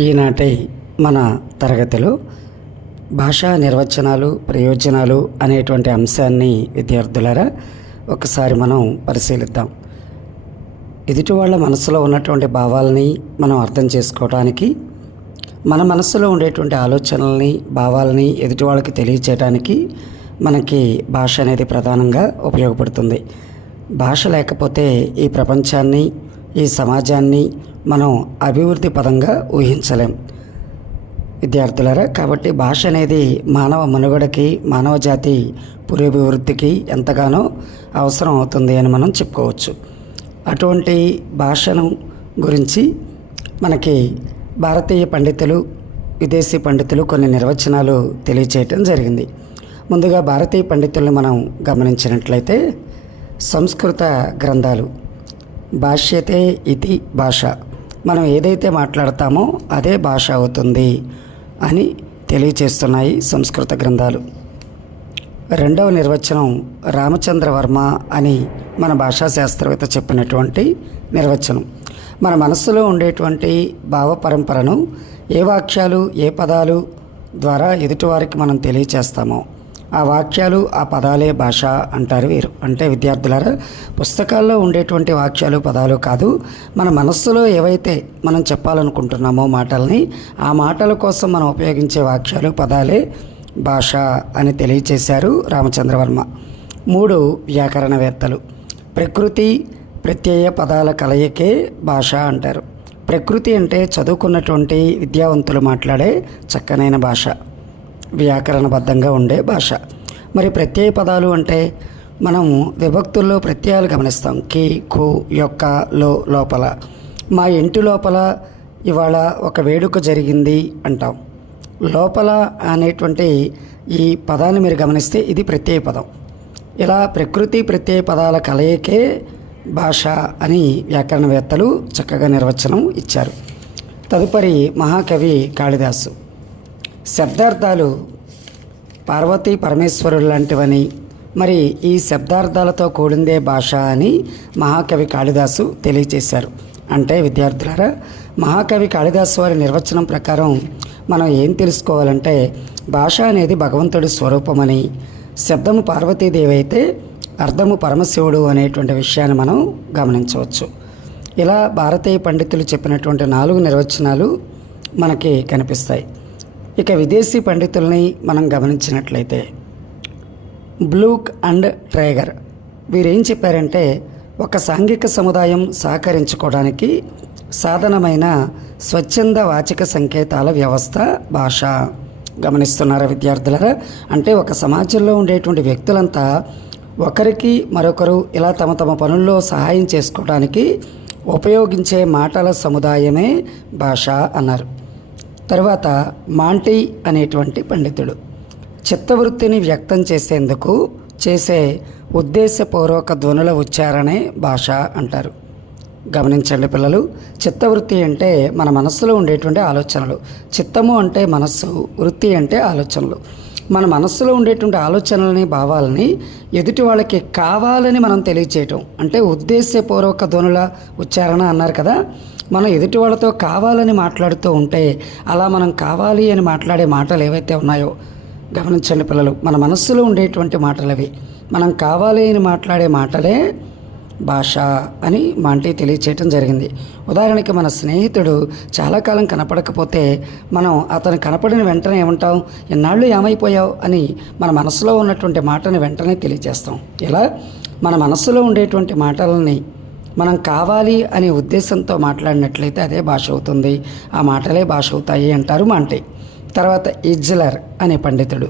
ఈనాటి మన తరగతిలో భాషా నిర్వచనాలు ప్రయోజనాలు అనేటువంటి అంశాన్ని విద్యార్థులారా ఒకసారి మనం పరిశీలిద్దాం. ఎదుటి వాళ్ళ మనసులో ఉన్నటువంటి భావాలని మనం అర్థం చేసుకోవడానికి మన మనసులో ఉండేటువంటి ఆలోచనల్ని భావాలని ఎదుటి వాళ్ళకి తెలియచేయడానికి మనకి భాష అనేది ప్రధానంగా ఉపయోగపడుతుంది. భాష లేకపోతే ఈ ప్రపంచాన్ని ఈ సమాజాన్ని మనం అభివృద్ధి పదంగా ఊహించలేం. విద్యార్థులారా కాబట్టి భాష అనేది మానవ మనుగడకి మానవ జాతి పురోభివృద్ధికి ఎంతగానో అవసరం అవుతుంది అని మనం చెప్పుకోవచ్చు. అటువంటి భాషను గురించి మనకి భారతీయ పండితులు విదేశీ పండితులు కొన్ని నిర్వచనాలు తెలియచేయటం జరిగింది. ముందుగా భారతీయ పండితుల్ని మనం గమనించినట్లయితే సంస్కృత గ్రంథాలు భాష్యతే ఇది భాష. మనం ఏదైతే మాట్లాడతామో అదే భాష అవుతుంది అని తెలియచేస్తున్నాయి సంస్కృత గ్రంథాలు. రెండవ నిర్వచనం రామచంద్రవర్మ అని మన భాషా శాస్త్రవేత్త చెప్పినటువంటి నిర్వచనం. మన మనస్సులో ఉండేటువంటి భావ పరంపరను ఏ వాక్యాలు ఏ పదాలు ద్వారా ఎదుటివారికి మనం తెలియచేస్తామో ఆ వాక్యాలు ఆ పదాలే భాష అంటారు వీరు. అంటే విద్యార్థులారా పుస్తకాల్లో ఉండేటువంటి వాక్యాలు పదాలు కాదు మన మనస్సులో ఏవైతే మనం చెప్పాలనుకుంటున్నామో మాటల్ని ఆ మాటల కోసం మనం ఉపయోగించే వాక్యాలు పదాలే భాష అని తెలియచేశారు రామచంద్రవర్మ. మూడు వ్యాకరణవేత్తలు. ప్రకృతి ప్రత్యయ పదాల కలయికే భాష అంటారు. ప్రకృతి అంటే చదువుకున్నటువంటి విద్యావంతులు మాట్లాడే చక్కనైన భాష. వ్యాకరణబద్ధంగా ఉండే భాష. మరి ప్రత్యయ పదాలు అంటే మనం విభక్తుల్లో ప్రత్యయాలు గమనిస్తాం. కి కు యొక్క లో లోపల. మా ఇంటి లోపల ఇవాళ ఒక వేడుక జరిగింది అంటాం. లోపల అనేటువంటి ఈ పదాన్ని మీరు గమనిస్తే ఇది ప్రత్యయ పదం. ఇలా ప్రకృతి ప్రత్యయ పదాల కలయికే భాష అని వ్యాకరణవేత్తలు చక్కగా నిర్వచనం ఇచ్చారు. తదుపరి మహాకవి కాళిదాసు. శబ్దార్థాలు పార్వతీ పరమేశ్వరుడు లాంటివని మరి ఈ శబ్దార్థాలతో కూడిందే భాష అని మహాకవి కాళిదాసు తెలియచేశారు. అంటే విద్యార్థులారా మహాకవి కాళిదాసు వారి నిర్వచనం ప్రకారం మనం ఏం తెలుసుకోవాలంటే భాష అనేది భగవంతుడి స్వరూపమని శబ్దము పార్వతీదేవి అయితే అర్థము పరమశివుడు అనేటువంటి విషయాన్ని మనం గమనించవచ్చు. ఇలా భారతీయ పండితులు చెప్పినటువంటి నాలుగు నిర్వచనాలు మనకి కనిపిస్తాయి. ఇక విదేశీ పండితుల్ని మనం గమనించినట్లయితే బ్లూక్ అండ్ ట్రేగర్ వీరేం చెప్పారంటే ఒక సాంఘిక సముదాయం సహకరించుకోవడానికి సాధనమైన స్వచ్ఛంద వాచిక సంకేతాల వ్యవస్థ భాష. గమనిస్తున్నారా విద్యార్థులరా? అంటే ఒక సమాజంలో ఉండేటువంటి వ్యక్తులంతా ఒకరికి మరొకరు ఇలా తమ తమ పనుల్లో సహాయం చేసుకోవడానికి ఉపయోగించే మాటల సముదాయమే భాష అన్నారు. తర్వాత మాంటీ అనేటువంటి పండితుడు. చిత్తవృత్తిని వ్యక్తం చేసేందుకు చేసే ఉద్దేశపూర్వక ధ్వనుల ఉచ్చారణే భాష అంటారు. గమనించండి పిల్లలు చిత్తవృత్తి అంటే మన మనస్సులో ఉండేటువంటి ఆలోచనలు. చిత్తము అంటే మనస్సు వృత్తి అంటే ఆలోచనలు. మన మనస్సులో ఉండేటువంటి ఆలోచనలని భావాలని ఎదుటి వాళ్ళకి కావాలని మనం తెలియచేయటం. అంటే ఉద్దేశపూర్వక ధ్వనుల ఉచ్చారణ అన్నారు కదా. మనం ఎదుటి వాళ్ళతో కావాలని మాట్లాడుతూ ఉంటే అలా మనం కావాలి అని మాట్లాడే మాటలు ఏవైతే ఉన్నాయో గమనించండి పిల్లలు మన మనస్సులో ఉండేటువంటి మాటలు అవి మనం కావాలి అని మాట్లాడే మాటలే భాష అని మాంటీ తెలియచేయటం జరిగింది. ఉదాహరణకి మన స్నేహితుడు చాలా కాలం కనపడకపోతే మనం అతను కనపడిన వెంటనే ఏమంటాం ఎన్నాళ్ళు ఏమైపోయావు? అని మన మనసులో ఉన్నటువంటి మాటని వెంటనే తెలియజేస్తాం. ఇలా మన మనసులో ఉండేటువంటి మాటలని మనం కావాలి అనే ఉద్దేశంతో మాట్లాడినట్లయితే అదే భాష అవుతుంది. ఆ మాటలే భాష అవుతాయి అంటారు మాంటి తర్వాత ఇజ్లర్ అనే పండితుడు.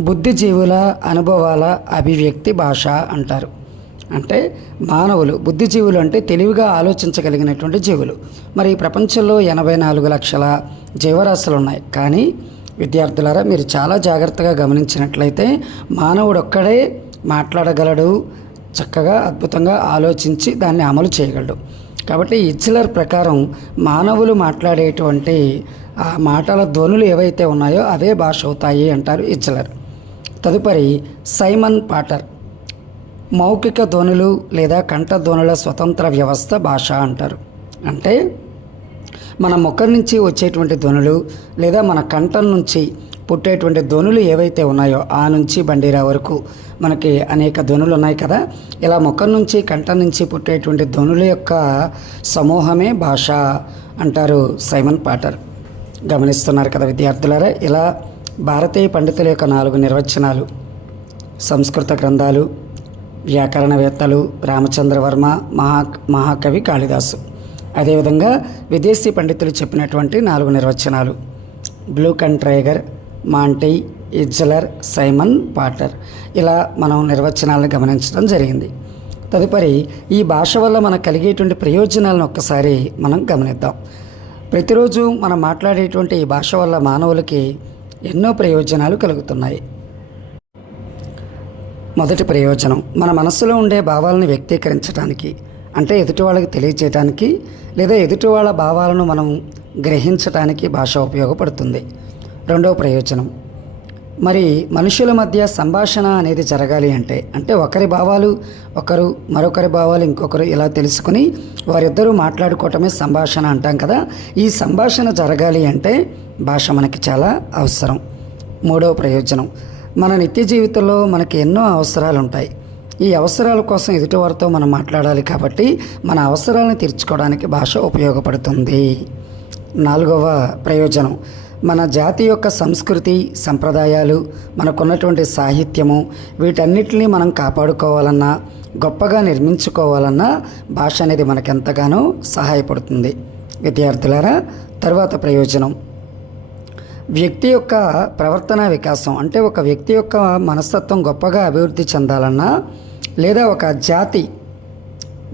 బుద్ధిజీవుల అనుభవాల అభివ్యక్తి భాష అంటారు. అంటే మానవులు బుద్ధిజీవులు అంటే తెలివిగా ఆలోచించగలిగినటువంటి జీవులు. మరి ఈ ప్రపంచంలో ఎనభై నాలుగు లక్షల జీవరాశులు ఉన్నాయి. కానీ విద్యార్థులారా మీరు చాలా జాగ్రత్తగా గమనించినట్లయితే మానవుడు ఒక్కడే మాట్లాడగలడు చక్కగా అద్భుతంగా ఆలోచించి దాన్ని అమలు చేయగలడు. కాబట్టి ఇచ్చిలర్ ప్రకారం మానవులు మాట్లాడేటువంటి ఆ మాటల ధ్వనులు ఏవైతే ఉన్నాయో అవే భాష అవుతాయి అంటారు ఇచ్చిలర్ తదుపరి సైమన్ పాటర్. మౌఖిక ధ్వనులు లేదా కంఠ ధ్వనుల స్వతంత్ర వ్యవస్థ భాష అంటారు. అంటే మన ముఖం నుంచి వచ్చేటువంటి ధ్వనులు లేదా మన కంఠం నుంచి పుట్టేటువంటి ధ్వనులు ఏవైతే ఉన్నాయో ఆ నుంచి బండిరా వరకు మనకి అనేక ధ్వనులు ఉన్నాయి కదా. ఇలా ముఖం నుంచి కంఠం నుంచి పుట్టేటువంటి ధ్వనుల యొక్క సమూహమే భాష అంటారు సైమన్ పాటర్. గమనిస్తున్నారు కదా విద్యార్థులారా ఇలా భారతీయ పండితుల యొక్క నాలుగు నిర్వచనాలు సంస్కృత గ్రంథాలు వ్యాకరణవేత్తలు రామచంద్రవర్మ మహా మహాకవి కాళిదాసు. అదేవిధంగా విదేశీ పండితులు చెప్పినటువంటి నాలుగు నిర్వచనాలు. బ్లూ కంట్రైగర్ మాంటీ ఇజ్జలర్ సైమన్ పాటర్. ఇలా మనం నిర్వచనాలను గమనించడం జరిగింది. తదుపరి ఈ భాష వల్ల మనకు కలిగేటువంటి ప్రయోజనాలను ఒక్కసారి మనం గమనిద్దాం. ప్రతిరోజు మనం మాట్లాడేటువంటి ఈ భాష వల్ల మానవులకి ఎన్నో ప్రయోజనాలు కలుగుతున్నాయి. మొదటి ప్రయోజనం మన మనస్సులో ఉండే భావాలను వ్యక్తీకరించడానికి అంటే ఎదుటి వాళ్ళకి లేదా ఎదుటి వాళ్ళ భావాలను మనం గ్రహించటానికి భాష ఉపయోగపడుతుంది. రెండవ ప్రయోజనం మరి మనుషుల మధ్య సంభాషణ అనేది జరగాలి అంటే అంటే ఒకరి భావాలు ఒకరు మరొకరి భావాలు ఇంకొకరు ఇలా తెలుసుకుని వారిద్దరూ మాట్లాడుకోవటమే సంభాషణ అంటాం కదా. ఈ సంభాషణ జరగాలి అంటే భాష మనకి చాలా అవసరం. మూడవ ప్రయోజనం మన నిత్య జీవితంలో మనకి ఎన్నో అవసరాలు ఉంటాయి. ఈ అవసరాల కోసం ఎదుటివారితో మనం మాట్లాడాలి కాబట్టి మన అవసరాలను తీర్చుకోవడానికి భాష ఉపయోగపడుతుంది. నాలుగవ ప్రయోజనం. మన జాతి యొక్క సంస్కృతి సంప్రదాయాలు మనకున్నటువంటి సాహిత్యము వీటన్నిటిని మనం కాపాడుకోవాలన్నా గొప్పగా నిర్మించుకోవాలన్నా భాష అనేది మనకెంతగానో సహాయపడుతుంది. విద్యార్థులారా తర్వాత ప్రయోజనం. వ్యక్తి యొక్క ప్రవర్తన వికాసం అంటే ఒక వ్యక్తి యొక్క మనస్తత్వం గొప్పగా అభివృద్ధి చెందాలన్నా లేదా ఒక జాతి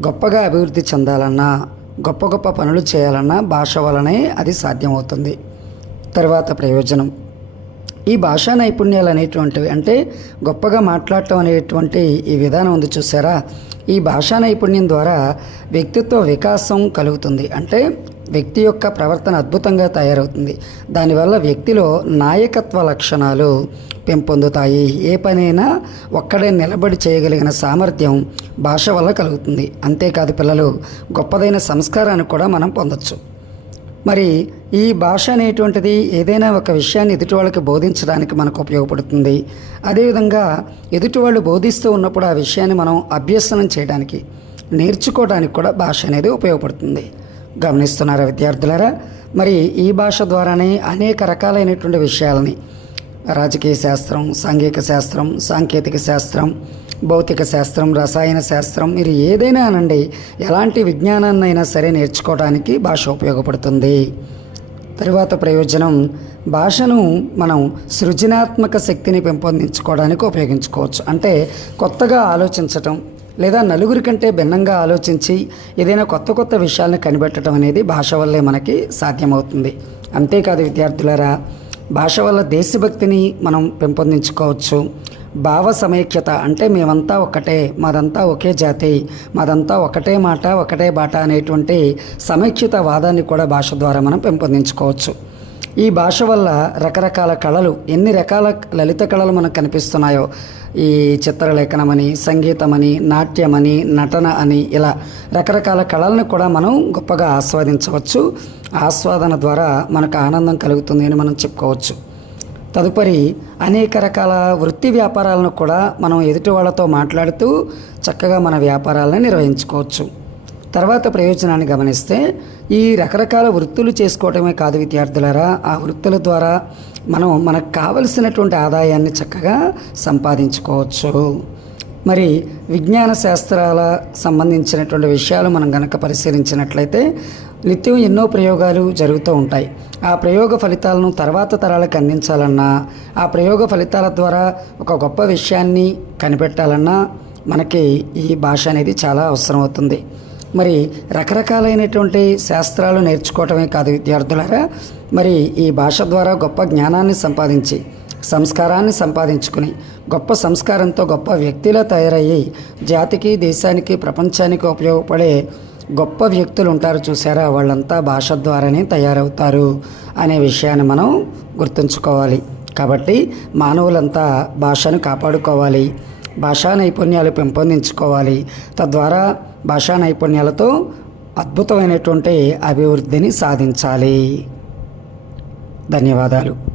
గొప్పగా అభివృద్ధి చెందాలన్నా గొప్ప గొప్ప పనులు చేయాలన్నా భాష వలనే అది సాధ్యమవుతుంది. తర్వాత ప్రయోజనం. ఈ భాషా నైపుణ్యాలు అనేటువంటివి అంటే గొప్పగా మాట్లాడటం అనేటువంటి ఈ విధానం ఉంది చూసారా? ఈ భాషా నైపుణ్యం ద్వారా వ్యక్తిత్వ వికాసం కలుగుతుంది. అంటే వ్యక్తి యొక్క ప్రవర్తన అద్భుతంగా తయారవుతుంది. దానివల్ల వ్యక్తిలో నాయకత్వ లక్షణాలు పెంపొందుతాయి. ఏ పనైనా ఒక్కడే నిలబడి చేయగలిగిన సామర్థ్యం భాష వల్ల కలుగుతుంది. అంతేకాదు పిల్లలు గొప్పదైన సంస్కారాన్ని కూడా మనం పొందొచ్చు. మరి ఈ భాష అనేటువంటిది ఏదైనా ఒక విషయాన్ని ఎదుటి వాళ్ళకి బోధించడానికి మనకు ఉపయోగపడుతుంది. అదేవిధంగా ఎదుటి వాళ్ళు బోధిస్తూ ఉన్నప్పుడు ఆ విషయాన్ని మనం అభ్యసనం చేయడానికి నేర్చుకోవడానికి కూడా భాష అనేది ఉపయోగపడుతుంది. గమనిస్తున్నారా విద్యార్థులారా? మరి ఈ భాష ద్వారానే అనేక రకాలైనటువంటి విషయాలని రాజకీయ శాస్త్రం సాంఘిక శాస్త్రం సాంకేతిక శాస్త్రం భౌతిక శాస్త్రం రసాయన శాస్త్రం మీరు ఏదైనా అనండి ఎలాంటి విజ్ఞానాన్నైనా సరే నేర్చుకోవడానికి భాష ఉపయోగపడుతుంది. తరువాత ప్రయోజనం భాషను మనం సృజనాత్మక శక్తిని పెంపొందించుకోవడానికి ఉపయోగించుకోవచ్చు. అంటే కొత్తగా ఆలోచించటం లేదా నలుగురి కంటే భిన్నంగా ఆలోచించి ఏదైనా కొత్త కొత్త విషయాలను కనిపెట్టడం అనేది భాష వల్లే మనకి సాధ్యమవుతుంది. అంతేకాదు విద్యార్థులారా భాష వల్ల దేశభక్తిని మనం పెంపొందించుకోవచ్చు. భావ సమైక్యత అంటే మేమంతా ఒకటే మాదంతా ఒకే జాతి మాదంతా ఒకటే మాట ఒకటే బాట అనేటువంటి సమైక్యత వాదాన్ని కూడా భాష ద్వారా మనం పెంపొందించుకోవచ్చు. ఈ భాష వల్ల రకరకాల కళలు ఎన్ని రకాల లలిత కళలు మనకు కనిపిస్తున్నాయో ఈ చిత్రలేఖనమని సంగీతమని నాట్యమని నటన అని ఇలా రకరకాల కళలను కూడా మనం గొప్పగా ఆస్వాదించవచ్చు. ఆస్వాదన ద్వారా మనకు ఆనందం కలుగుతుంది అని మనం చెప్పుకోవచ్చు. తదుపరి అనేక రకాల వృత్తి వ్యాపారాలను కూడా మనం ఎదుటి వాళ్ళతో మాట్లాడుతూ చక్కగా మన వ్యాపారాలను నిర్వహించుకోవచ్చు. తర్వాత ప్రయోజనాన్ని గమనిస్తే ఈ రకరకాల వృత్తులు చేసుకోవటమే కాదు విద్యార్థులారా. ఆ వృత్తుల ద్వారా మనం మనకు కావలసినటువంటి ఆదాయాన్ని చక్కగా సంపాదించుకోవచ్చు. మరి విజ్ఞాన శాస్త్రాల సంబంధించినటువంటి విషయాలు మనం గనక పరిశీలించినట్లయితే నిత్యం ఎన్నో ప్రయోగాలు జరుగుతూ ఉంటాయి. ఆ ప్రయోగ ఫలితాలను తర్వాత తరాలకు అందించాలన్నా ఆ ప్రయోగ ఫలితాల ద్వారా ఒక గొప్ప విషయాన్ని కనిపెట్టాలన్నా మనకి ఈ భాష అనేది చాలా అవసరం అవుతుంది మరి రకరకాలైనటువంటి శాస్త్రాలు నేర్చుకోవటమే కాదు విద్యార్థులారా. మరి ఈ భాష ద్వారా గొప్ప జ్ఞానాన్ని సంపాదించి సంస్కారాన్ని సంపాదించుకుని గొప్ప సంస్కారంతో గొప్ప వ్యక్తిలా తయారయ్యి జాతికి దేశానికి ప్రపంచానికి ఉపయోగపడే గొప్ప వ్యక్తులు ఉంటారు చూసారా వాళ్ళంతా భాష ద్వారానే తయారవుతారు అనే విషయాన్ని మనం గుర్తుంచుకోవాలి. కాబట్టి మానవులంతా భాషను కాపాడుకోవాలి. భాషా నైపుణ్యాలు పెంపొందించుకోవాలి. తద్వారా భాషా నైపుణ్యాలతో అద్భుతమైనటువంటి అభివృద్ధిని సాధించాలి. ధన్యవాదాలు.